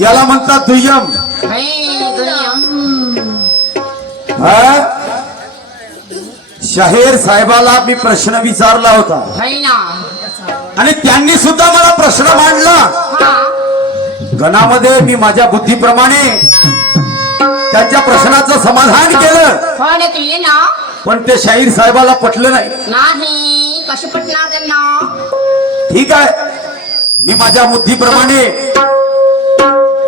याला म्हणतात दुय्यम? शाहीर साहेबाला मी प्रश्न विचारला होता. ना. आणि त्यांनी सुद्धा मला प्रश्न मांडला. गणामध्ये मी माझ्या बुद्धीप्रमाणे त्यांच्या प्रश्नाचं समाधान केलं. ना? पण ते शाहीर साहेबाला पटलं नाही. नाही. कशी पटणार त्यांना? ठीक आहे. मी माझ्या बुद्धीप्रमाणे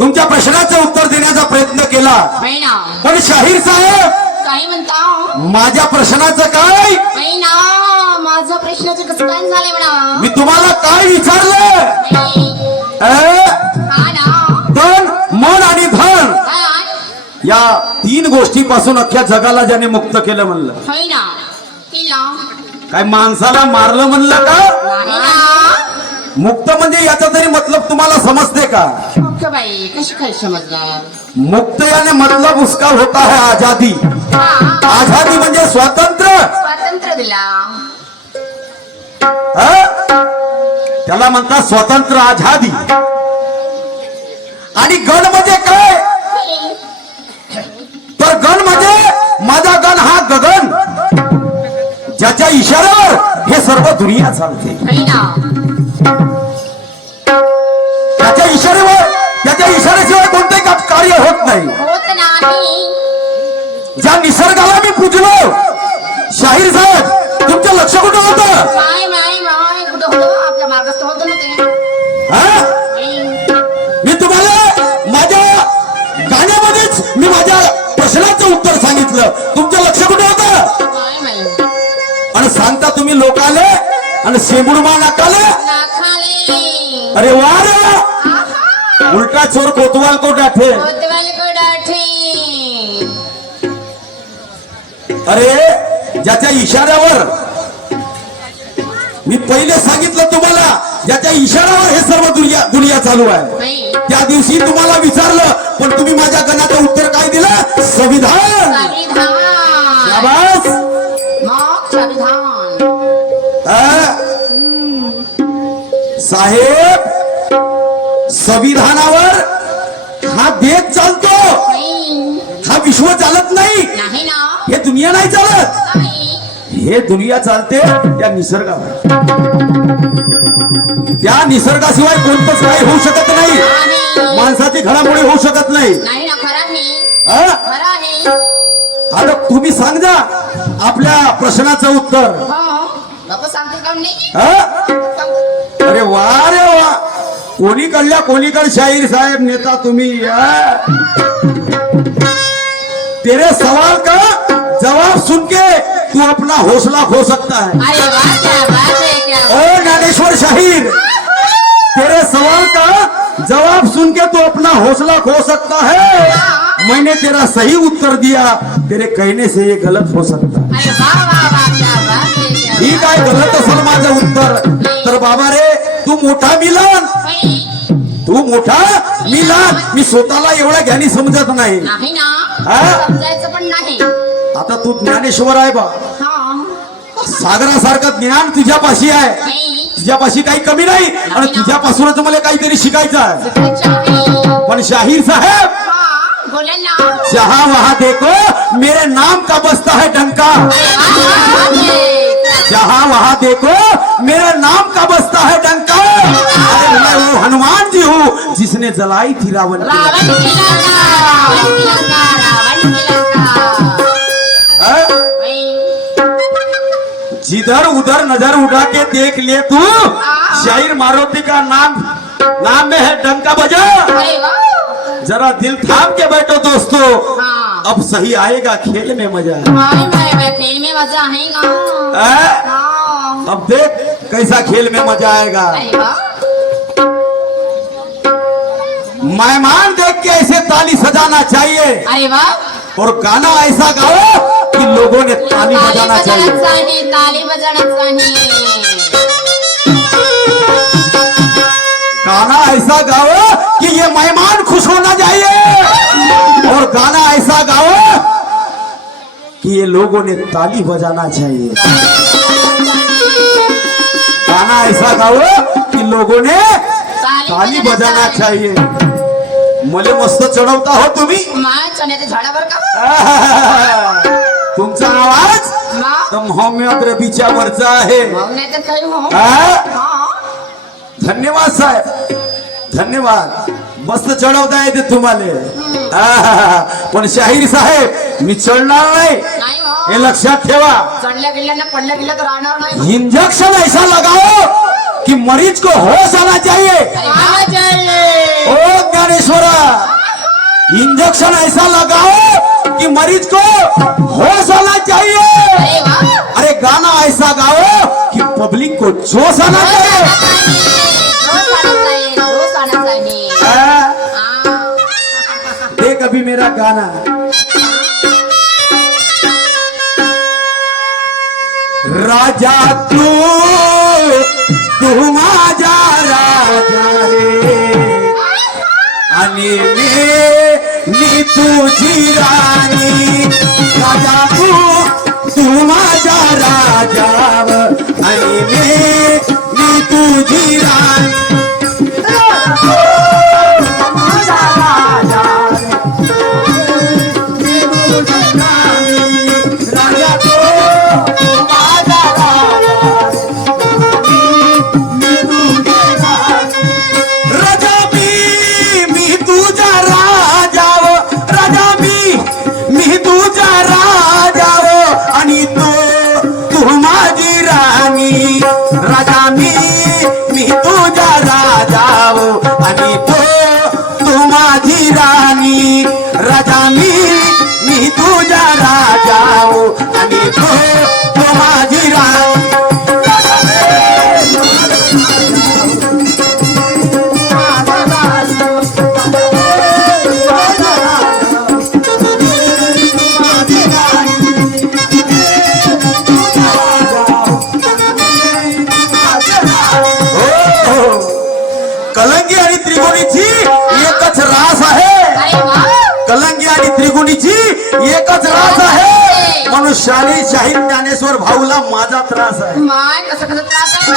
तुमच्या प्रश्नाचं उत्तर देण्याचा प्रयत्न केला. ना. पण शाहीर साहेब काही म्हणता? माझ्या प्रश्नाचं काय? ना. माझा प्रश्नाचं कसं काय झालंय म्हणा? मी तुम्हाला काय विचारलं. अ? हा ना तन मन आणि धन काय? या तीन गोष्टीपासून अख्ख्या जगाला ज्याने मुक्त केलं म्हणलं. ना. काय माणसाला मारलं म्हणलं का? मुक्त म्हणजे याचा तरी मतलब तुम्हाला समजते का? ओके बाई कशी काय समजणार? मुक्त याने मतलब उसका होता है आजादी. हा. आझादी म्हणजे स्वातंत्र्य. स्वातंत्र्य दिला. ह? त्याला म्हणतात स्वातंत्र्य आझादी आणि गण म्हणजे काय? ज्याच्या इशाऱ्यावर हे सर्व दुनिया चालते. ना त्याच्या इशाऱ्यावर त्याच्या इशाऱ्याशिवाय कोणतेही का- कार्य होत नाही. होत नाही. ज्या निसर्गाला मी पूजलो शाहीर साहेब तुमचं लक्ष कुठं होतं? सांगता तुम्ही लोकाले आणि शेंबुडमा नाकाले? अरे वा रे. उलटा चोर कोतवाल को डाठे अरे ज्याच्या इशाऱ्यावर मी पहिले सांगितलं तुम्हाला ज्याच्या इशाऱ्यावर हे सर्व दुनिया दुनिया चालू आहे. त्या दिवशी तुम्हाला विचारलं पण तुम्ही माझ्या गणाचं उत्तर काय दिलं? संविधान. संविधान. साहेब संविधानावर हा देश चालतो. है. हा विश्व चालत नाही. हे दुनिया नाही चालत. हे दुनिया चालते त्या निसर्गावर. त्या निसर्गाशिवाय कोणतंच काही होऊ शकत नाही. माणसाची घडामोडी होऊ शकत नाही. हा? आता तुम्ही सांगा आपल्या प्रश्नाचं उत्तर. अरे वा रे वा कोणीकडल्या कोणीकड शाहीर साहेब नेता तुम्ही? तेरे सवाल का जवाब सुन के तू अपना हौसला खो सकता है। अरे वा क्या बात है क्या ओ ज्ञानेश्वर शाहीर तेरे सवाल का जवाब सुन के तू अपना हौसला खो सकता है। मैंने तेरा सही उत्तर दिया तेरे कहने से ये गलत हो सकता है। है क्या गलत असेल माझं उत्तर? तर बाबा रे तू मोठा मिलन. तू मोठा मिलन. मी स्वतःला एवढा ज्ञानी समजत नाही. नाही ना. हा? समजायचं पण नाही. आता तू ज्ञानेश्वर आहे बा. हा. सागरासारखं ज्ञान तुझ्यापाशी आहे. तुझ्यापाशी काही कमी नाही. आणि तुझ्यापासूनच मला काहीतरी शिकायचं आहे. पण शाहीर साहेब जहां वहां देखो मेरे नाम का बसता है डंका? जहाँ वहाँ देखो मेरा नाम का बसता है डंका? अरे मैं वो हनुमान जी हूँ जिसने जलाई थी रावण हाँ? है. जिधर उधर नज़र उठा के देख ले तू शाहीर मारुति का नाम नाम में है डंका बजा। जरा दिल थाम के बैठो दोस्तों। हाँ। अब सही आएगा खेल में मज़ा। खेल में मज़ा आएगा। हाँ? अब देख कैसा खेल में मज़ा आएगा। मेहमान देख के ऐसे ताली सजाना चाहिए। अरे वाह। और गाना ऐसा गाओ कि लोगों ने ताली बजाना चाहिए ताली बजाना चाहिए। गाना ऐसा गाओ कि ये मेहमान खुश होना चाहिए। गाना ऐसा गाओ कि ये लोगों ने ताली बजाना चाहिए। गाना ऐसा गाओ कि लोगों ने ताली बजाना चाहिए। मले मस्त चढवता हो तुम्ही। तुमचा आवाज रबीच्या वरचा आहे। धन्यवाद साहेब। धन्यवाद। मस्त चढवता येते तुम्हाला. पण शाहीर साहेब मी चढणार नाही. हो. हे लक्षात ठेवा. चढल्या गेल्यानं पडल्या गेल्या तर राहणार नाही इंजेक्शन ऐसा लगाओ कि मरीज को होश आना चाहिए. ओ ज्ञानेश्वरा इंजेक्शन ऐसा लगाओ कि मरीज को होश आना चाहिए. अरे गाना ऐसा गाओ कि पब्लिक को जोश आना चाहिए. कभी मेरा गाना राजा तू तू माझा राजा रे आणि मी तुझी राणी। राजा तू तू माझा राजा आणि मी तुझी राणी। कलंगी आणि त्रिगुणीची एकच रास आहे. कलंगी आणि त्रिगुणीची एकच रास आहे. म्हणून शाली शाहीर ज्ञानेश्वर भाऊला माझा त्रास आहे. माय कसं कसं त्रास आहे?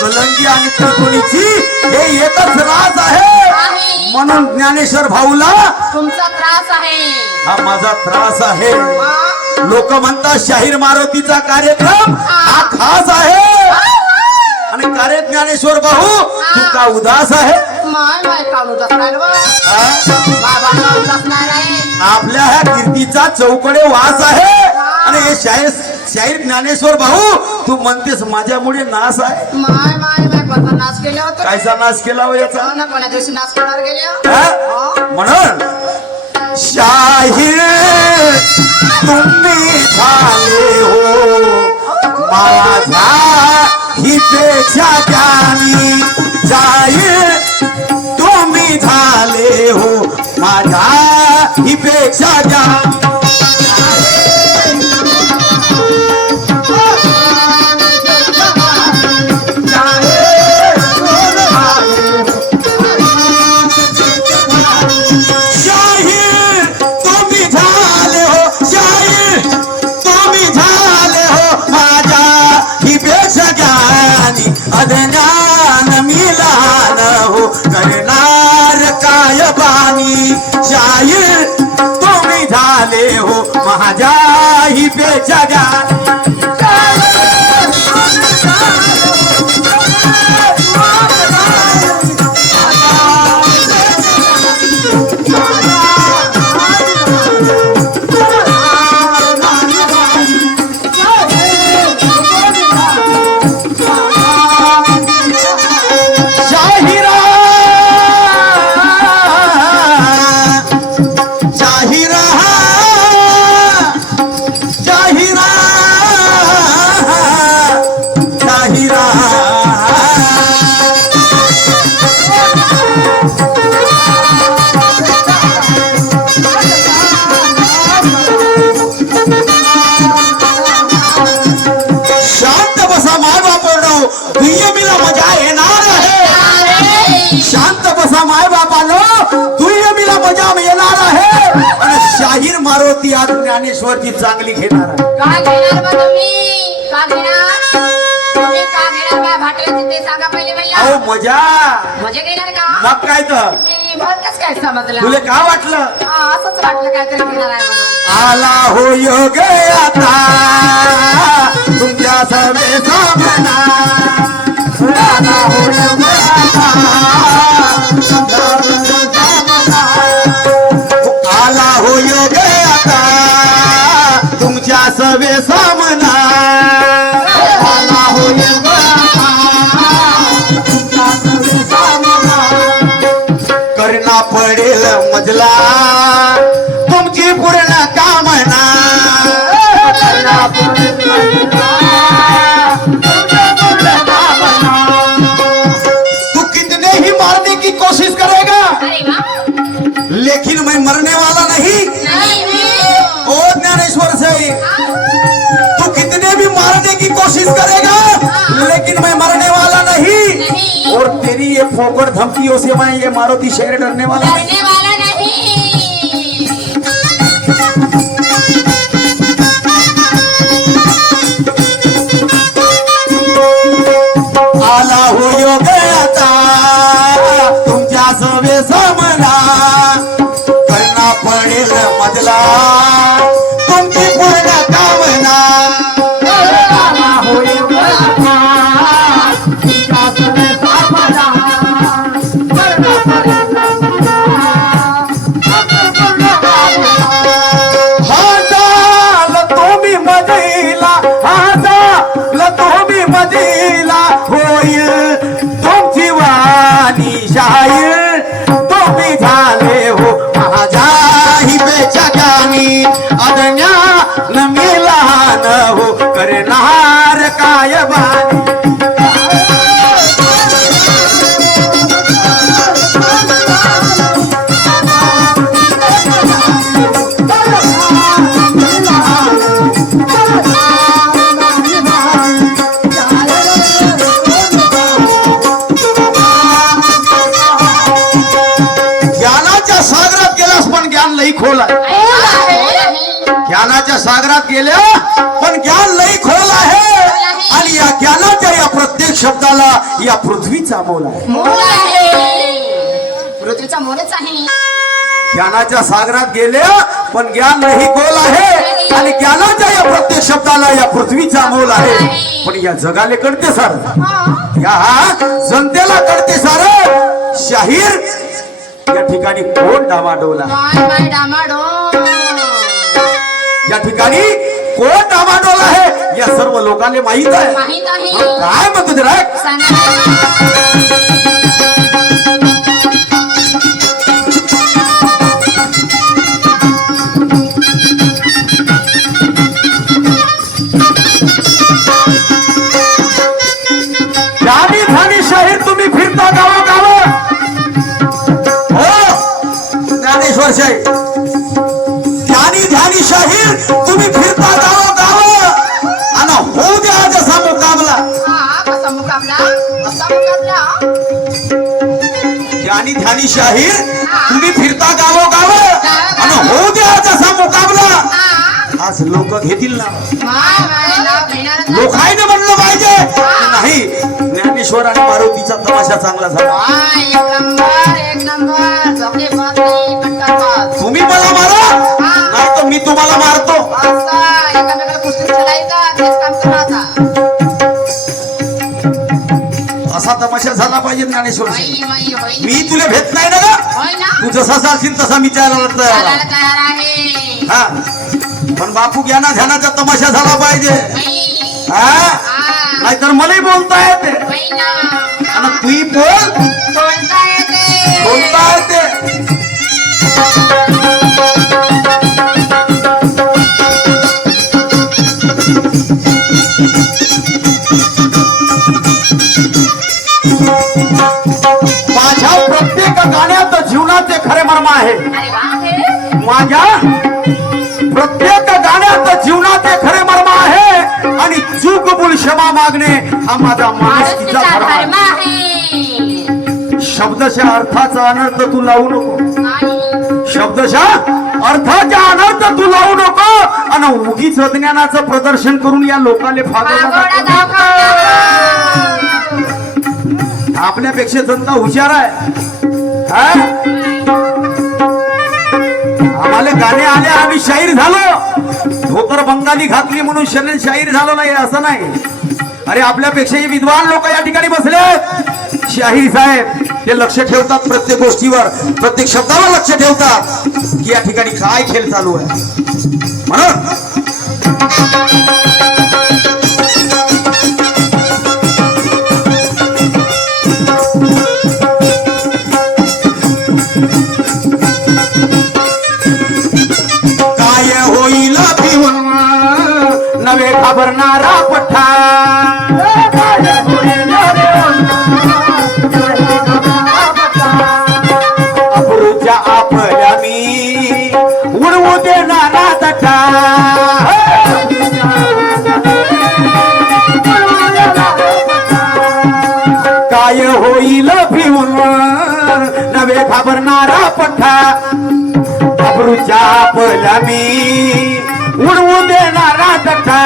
कलंगी आणि त्रिगुणीची हे एकच रास आहे. म्हणून ज्ञानेश्वर भाऊला तुमचा त्रास आहे. हा माझा त्रास आहे. लोक म्हणतात शाहीर मारुतीचा कार्यक्रम हा खास आहे. आणि कार्य ज्ञानेश्वर भाऊ तू का उदास आहे? माय माय नाही बा. उदास नाही. आपल्या ह्या कीर्तीचा चौकडे वास आहे. आणि हे शाहीर शाहीर ज्ञानेश्वर भाऊ तू म्हणतेस माझ्यामुळे नाश आहे. माय माय माय कोणता नाच केला होता? कायचा नाश केला हो याचा? हो ना कोण्या दिवशी नाच करणार गेल्या हा? म्हणून शाहीर तुम्ही झाले हो. माझा ही पेक्षा ज्ञानी तुम्ही झाले हो माझा हिपेक्षा ज्ञानी बानी शाहीर तुम्ही झाले हो माझ्या ही पेक्षा ज्ञानी बसा माय बापानो दुय्यमीला मजा येणार आहे. आणि शाहीर मारुती आज ज्ञानेश्वरची चांगली घेणार आहे. काय घेणार बा तुम्ही? का घेणार? तुम्ही का घेणार बा भाटव्याची ते सांगा पहिले भैया. अहो मजा. मजे घेणार का? मग काय तर. मी भलतच काय समजलं? तुले का वाटलं? हा, असंच वाटलं काहीतरी घेणार आहे म्हणून. आला हो योग आता. तुमच्या सवे सामना. आला हो तुमच्या सामना. करना पडेल मजला. कोशिश करेगा। लेकिन मैं मरने वाला नहीं। और तेरी ये फोकट धमकियों से मैं ये मारुति शेर डरने वाला नहीं। गाणी न मी लहान हो करणार काय बाणी ज्ञानाच्या पण ज्ञान लई खोल आहे. ज्ञानाच्या सागरात गेल्या पण ज्ञान लई खोल आहे. आणि या ज्ञानाच्या या प्रत्येक शब्दाला या पृथ्वीचा मोल आहे. पृथ्वीचा मोलच आहे. ज्ञानाच्या सागरात गेल्या पण ज्ञान लई खोल आहे. आणि ज्ञानाच्या या प्रत्येक शब्दाला या पृथ्वीचा मोल आहे. पण या जगाले कळते सर. या जनतेला कळते सर. शाहीर या ठिकाणी कोण डामाडोल. या ठिकाणी कोण डामाडोल आहे? या सर्व लोकांना माहीत आहे. माहीत आहे. मग काय म्हणतो शाहीर तुम्ही फिरता गावा गाव आणि होऊ द्या जसा मुकाबला. हा कसा मुकाबला? कसा मुकाबला? ध्यानी ध्यानी शाहीर तुम्ही फिरता गावो गाव. आणि होऊ द्या जसा मुकाबला. हा. आज लोक घेतील ना. लोकायने म्हणलं पाहिजे. नाही ज्ञानेश्वर आणि मारुतीचा तमाशा चांगला झाला. माय एक नंबर एक नंबर. तुम्हाला मारतो. असा तमाशा झाला पाहिजे ज्ञानेश्वर मी तुला भेट नाही ना तू जसा सांगशील तसा मी चालायला तयार आहे. हा. पण बापू ज्ञाना ध्यानाचा तमाशा झाला पाहिजे. हा? नाहीतर मलाही बोलता येते. आणि तूही बोल. बोलता येते. माझ्या प्रत्येक गाण्यात जीवनाचे खरे मर्म आहे. माझ्या प्रत्येक गाण्यात जीवनाचे खरे मर्म आहे. आणि चूक बोल क्षमा मागणे हा माझा माणुसकीचा धर्म धर्म आहे. आहे. शब्दशः अर्थाचा अनर्थ तू लावू नको. आणि उगीच अज्ञानाचं प्रदर्शन करून या लोकाले फागवलं आपल्यापेक्षा जनता हुशार आहे? आम्हाला गाणे आले आम्ही शाहीर झालो. धोतर बंगाली घातली म्हणून शरीर शाहीर झालो नाही असं नाही. अरे आपल्यापेक्षाही विद्वान लोक या ठिकाणी बसले. शाहीर साहेब ते लक्ष ठेवतात प्रत्येक गोष्टीवर. प्रत्येक शब्दावर लक्ष ठेवतात की या ठिकाणी काय खेळ चालू आहे? म्हणून राजा मी उडवू देणारा तटा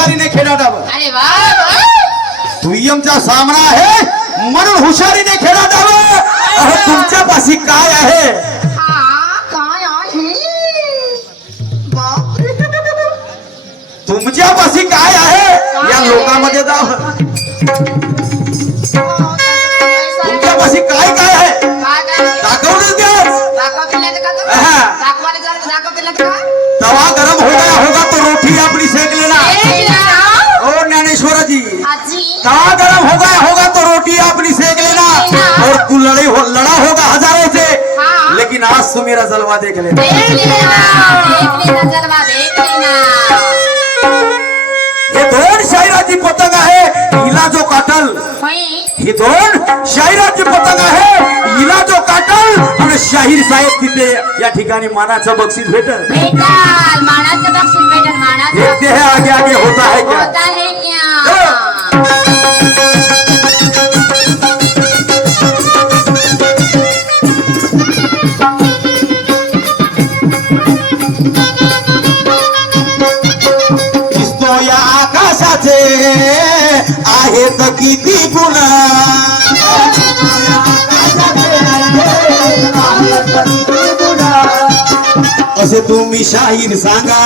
आहे म्हणून हुशारीने खेळाडावं अरे वा वा. दुय्यमचा सामना आहे म्हणून हुशारीने खेळाडावं अहो तुमच्यापाशी काय आहे हा काय आहे बापरे. तुमच्यापाशी काय आहे या लोकांमध्ये जाव तुमच्यापाशी काय काय आहे काय काय दाखवूनच द्या दाखवतील का तू? हा. दाखवायला जरा दाखवतील का तवा गरम हो गया होगा तो रोटी आजी गर्म हो गया होगा तो रोटी अपनी सेक लेना और तू लड़े हो लड़ा होगा हज़ारों से। हाँ। लेकिन आज तू मेरा जलवा देख लेना। देख लेना देख लेना जलवा देख लेना। हे दोन शाहिराची पतंग आहे हिला जो काटल। ही दोन शाहिराची पतंग आहे हिला जो काटल। आणि शाहीर साहेब तिथे या ठिकाणी मानाचं बक्षीस भेटल। भेटाल मानाचं बक्षीस भेटल मानाचं देखते हैं आगे आगे होता है क्या। होता है क्या। या आकाशाचे आहेत किती गुण असे तुम्ही शाहीर सांगा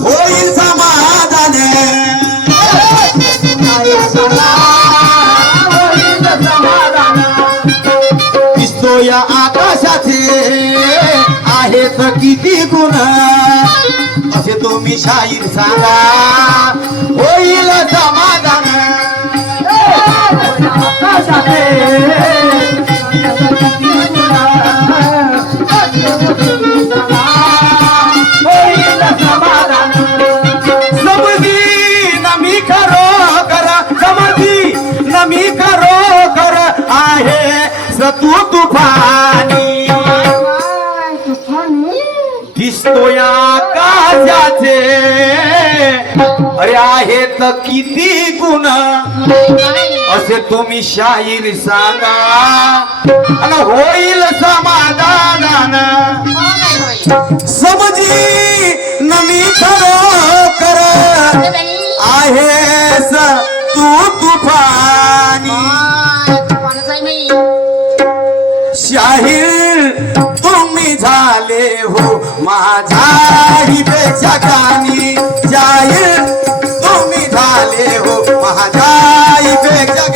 होईल समाधान. या आहेत किती गुण असे तुम्ही शाहीर सांगा होईल समाधान। तू खरो खरो आहे तुफानी। दिसतो या काजाचे. अरे आहेत किती गुण. असे तुम्ही शाहीर सांगा. आणि होईल समाधान. समजी नमी खरो कर आहेस तू तुफानी. झाले हो माझा हिबेच्या कानी शाहीर तुम्ही झाले हो माझा हिबेच्या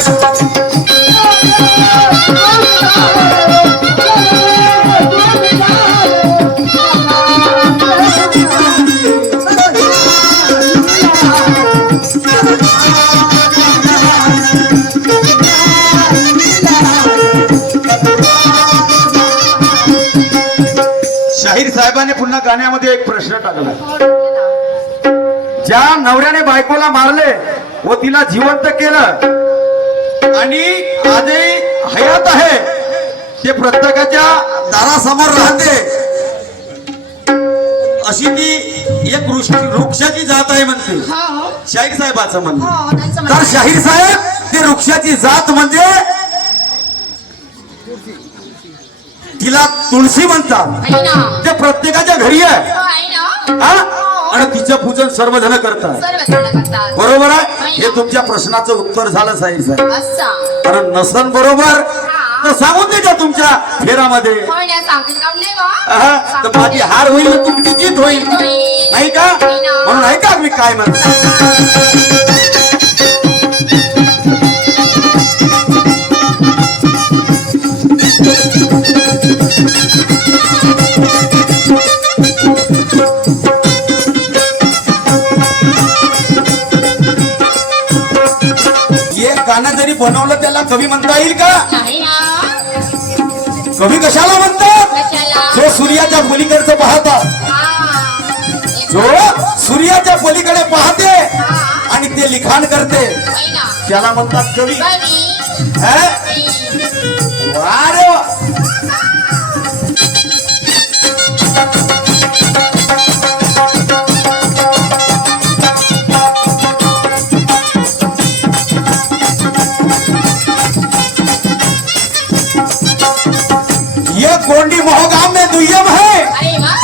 साहेबांनी पुन्हा गाण्यामध्ये एक प्रश्न टाकला हो. ज्या नवऱ्याने बायकोला मारले व तिला जिवंत केलं आणि आजही हयात आहे ते प्रत्येकाच्या दारासमोर राहते अशी ती एक वृक्ष- वृक्षाची जात आहे म्हणते हो, हो. शाहीर साहेबाचं म्हणणं त्यांचं तर. शाहीर साहेब ते वृक्षाची जात म्हणजे तिला तुळशी म्हणतात. आहे ना. ते प्रत्येकाच्या घरी आहे. हो, आहे ना. हा? आणि तिचं पूजन सर्वजण करतात. सर्व जण करतात. बरोबर आहे? हे तुमच्या प्रश्नाचं उत्तर झालं साहेब साहेब असं कारण नसन बरोबर तर सांगून द्यायच्या तुमच्या फेरामध्ये. होय ना सांगतील का नाही बा. हा, तर माझी हार होईल तुमची जीत होईल. नाही का? म्हणून ऐका मी काय म्हणतो? एक गाणं जरी बनवलं त्याला कवी म्हणता येईल का? कवी कशाला म्हणतात? जो सूर्याच्या पलीकडचं पाहतात. हा. एक जो सूर्याच्या पलीकडे पाहते आणि ते लिखाण करते. त्याला म्हणतात कवी. कवी. हे? कवी. वा रे वा. ये गोंडी मोहगाम में दुय्यम है अरे वाह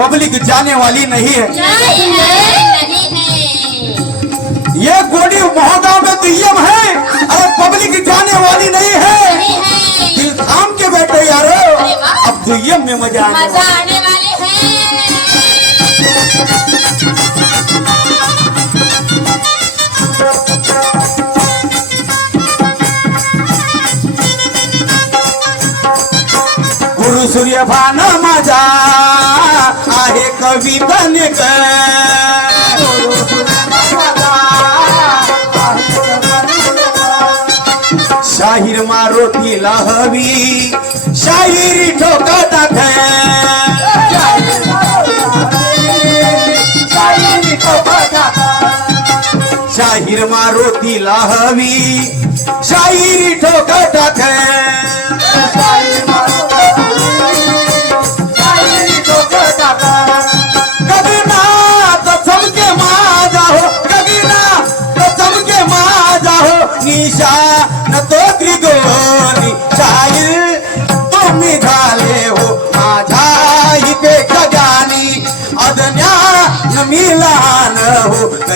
पब्लिक जाने वाली नहीं है नहीं है नहीं है ये गोंडी मोहगाम में दुय्यम है अरे पब्लिक जाने वाली नहीं है नहीं है में मजा आने मजा वाला। आने वाले हैं गुरु सूर्यभान माझा आहे कवी धनिक शाहीर मारुतीला हवी. शाहिरी ठोका टाक शाहीर मारुतीला हवी. शाहिरी ठोका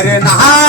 করে না